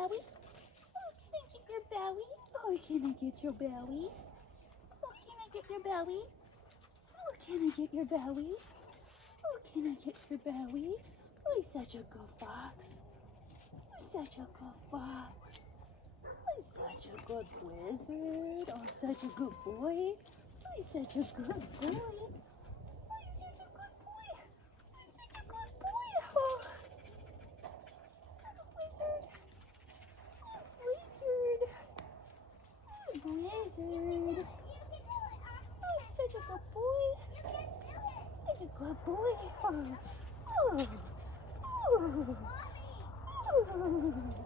Bowie? Oh, can I get your Bowie? Oh, can I get your Bowie? Oh, can I get your Bowie? Oh, can I get your Bowie? Oh, can I get your Bowie? Oh, he's such a good fox. He's such a good fox. He's such a good wizard. Oh, such a good boy. Oh, he's such a good boy. Oh, he's such a good boy. He's such a good boy. Oh, wizard. Oh, wizard. Oh, he's such a good boy. Such a good boy. Oh, oh, oh, oh.